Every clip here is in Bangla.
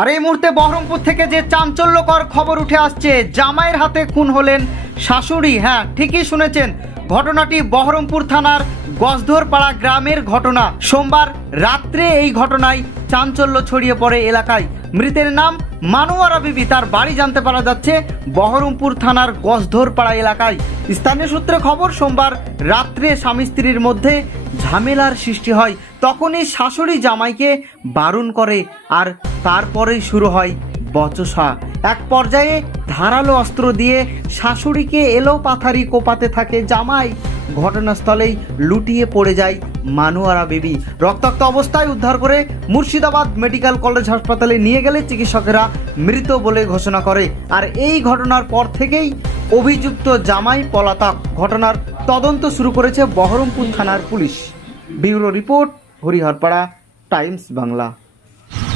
আর এই মুহূর্তে বহরমপুর থেকে যে চাঞ্চল্যকর খবর উঠে আসছে, জামাইয়ের হাতে খুন হলেন শাশুড়ি। হ্যাঁ, ঠিকই শুনেছেন, ঘটনাটি বহরমপুর থানার গজধরপাড়া গ্রামের ঘটনা। সোমবার রাত্রে এই ঘটনায় চাঞ্চল্য ছড়িয়ে পড়ে এলাকায়। মৃতের নাম মানুয়ারা বিবি, তার বাড়ি জানতে পারা যাচ্ছে বহরমপুর থানার গজধরপাড়া এলাকায়। স্থানীয় সূত্রে খবর, সোমবার রাত্রে স্বামী স্ত্রীর মধ্যে ঝামেলার সৃষ্টি হয়। তখনই শাশুড়ি জামাইকে বারণ করে, আর তারপরেই শুরু হয় বচসা। এক পর্যায়ে ধারালো অস্ত্র দিয়ে শাশুড়িকে এলোপাথারি কোপাতে থাকে জামাই। ঘটনাস্থলেই লুটিয়ে পড়ে যায় মানুয়ারা বিবি। রক্তাক্ত অবস্থায় উদ্ধার করে মুর্শিদাবাদ মেডিকেল কলেজ হাসপাতালে নিয়ে গেলে চিকিৎসকেরা মৃত বলে ঘোষণা করে। আর এই ঘটনার পর থেকেই অভিযুক্ত জামাই পলাতক। ঘটনার তদন্ত শুরু করেছে বহরমপুর থানার police. Bureau report, Hariharpara Times Bangla.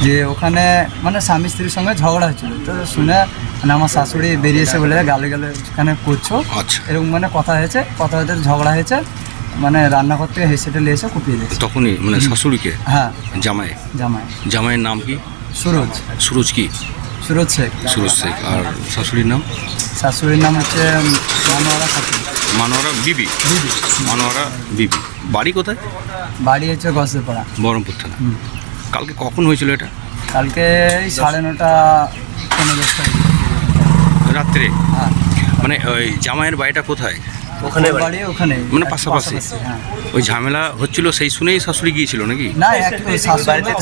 যে ওখানে মানে স্বামী স্ত্রীর সঙ্গে ঝগড়া হচ্ছিল, তো শুনে মানে আমার শাশুড়ি বেরিয়েছে বলে গালে গালে ওখানে করছো, এরকম মানে কথা হয়েছে, কথা হতে ঝগড়া হয়েছে, মানে রান্নাঘর থেকে হেসেটে এসে কুপিয়ে দিয়েছে। তখনই মানে শাশুড়িকে? হ্যাঁ, জামাই। জামাই। জামাইয়ের নাম কি? সুরজ। সুরজ কি? সুরজ শেখ। সুরজ শেখ। আর শাশুড়ির নাম? শাশুড়ির নাম হচ্ছে মানুয়ারা খাতুন। মানুয়ারা বিবি। বিবি। মানুয়ারা বিবি। বাড়ি কোথায়? বাড়ি হচ্ছে গজধরপাড়া, বহরমপুর থানা। কালকে কখন হয়েছিল এটা? কালকে 9:30 পৌনে 10টা রাত্রে? হ্যাঁ। মানে ওই জামাইয়ের বাড়িটা কোথায়? ওখানে বাড়ি, ওখানে মানে পাশাপাশি? হ্যাঁ। ওই ঝামেলা হচ্ছিল, সেই শুনেই শাশুড়ি গিয়েছিল নাকি? না,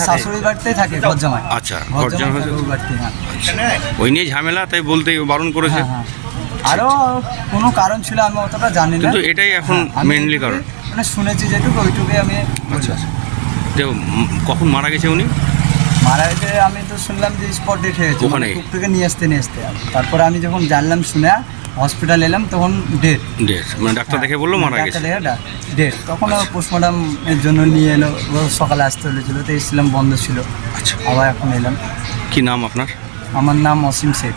শাশুড়ি বাড়িতেই থাকে ঘর জামাই। আচ্ছা, ঘর জামাই বাড়িতে। হ্যাঁ, ওই নিয়ে ঝামেলা, তাই বলতে বারণ করেছে। হ্যাঁ। আরও কোনো কারণ ছিল, আমি অতটা জানি না, কিন্তু এটাই এখন আমি মেনলি কারণ। মানে শুনেছি যেটুকু ওইটুকুই আমি। আচ্ছা, তো কখন মারা গেছে উনি? মারা গেছে আমি তো শুনলাম যে স্পট ডেট হয়েছে ওখানে? টুকটুকে নিয়ে আসতে তারপরে আমি যখন জানলাম, শুনে হসপিটাল এলাম, তখন ডেট। মানে ডাক্তার দেখে বললো মারা গেছে। ডেট তখন পোস্টমর্টম এর জন্য নিয়ে এলো, সকালে আসতে হয়েছিল, তো এসেছিলাম, বন্ধ ছিল। আচ্ছা, আবার এখন এলাম। কি নাম আপনার? আমার নাম অসীম শেখ।